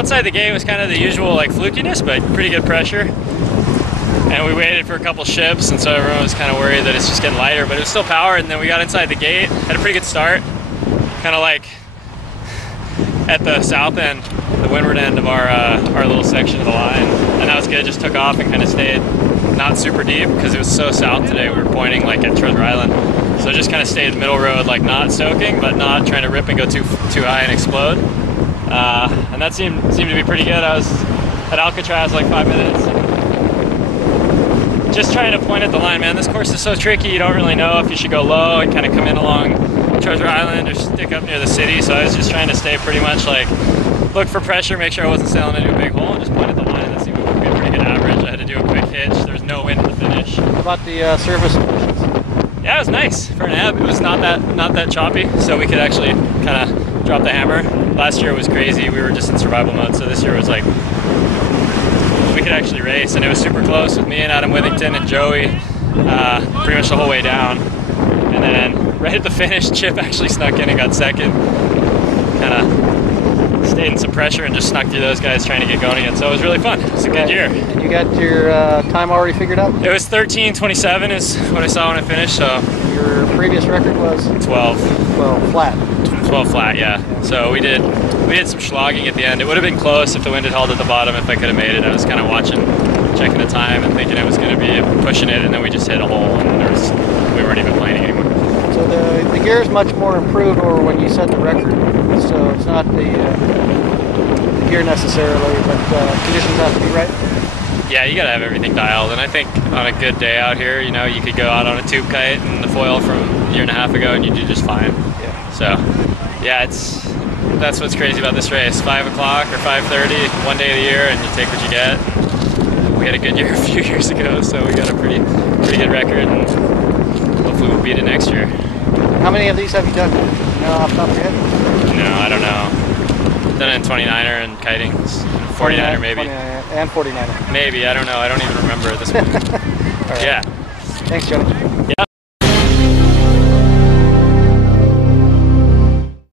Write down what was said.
outside the gate was kind of the usual like flukiness, but pretty good pressure. And we waited for a couple ships, and so everyone was kind of worried that it's just getting lighter, but it was still power. And then we got inside the gate, had a pretty good start, kind of like at the south end, the windward end of our little section of the line, and that was good. Just took off and kind of stayed not super deep because it was so south today. We were pointing like at Treasure Island, so just kind of stayed middle road, like not soaking, but not trying to rip and go too high and explode. And that seemed to be pretty good. I was at Alcatraz like 5 minutes. Just trying to point at the line, man. This course is so tricky. You don't really know if you should go low and kind of come in along Treasure Island or stick up near the city. So I was just trying to stay pretty much like look for pressure, make sure I wasn't sailing into a big hole, and just point at the line. That seemed to be a pretty good average. I had to do a quick hitch. There was no wind at the finish. How about the surface conditions? Yeah, it was nice for an ebb. It was not that choppy, so we could actually kind of drop the hammer. Last year was crazy. We were just in survival mode, so this year was like we could actually race, and it was super close with me and Adam Withington and Joey pretty much the whole way down. And then right at the finish, Chip actually snuck in and got second. Kind of stayed in some pressure and just snuck through those guys trying to get going again. So it was really fun. It was a good year. And you got your time already figured out? It was 13:27 is what I saw when I finished. So your previous record was 12. 12 flat. 12 flat, yeah. So we did some slogging at the end. It would have been close if the wind had held at the bottom, if I could have made it. I was kind of checking the time and thinking it was going to be pushing it, and then we just hit a hole and we weren't even planing anymore. So the gear is much more improved over when you set the record. So it's not the gear necessarily, but conditions have to be right. Yeah, you got to have everything dialed, and I think on a good day out here, you know, you could go out on a tube kite and the foil from a year and a half ago and you do just fine. Yeah. So, yeah, that's what's crazy about this race. 5 o'clock or 5:30, one day of the year, and you take what you get. We had a good year a few years ago, so we got a pretty good record, and hopefully we'll beat it next year. How many of these have you done? You know, off the top of your head? No, I don't know. Done it in 29er and kiting, 49er maybe. 29er and 49er. Maybe, I don't know. I don't even remember at this point. All right. Yeah. Thanks, Johnny. Yeah.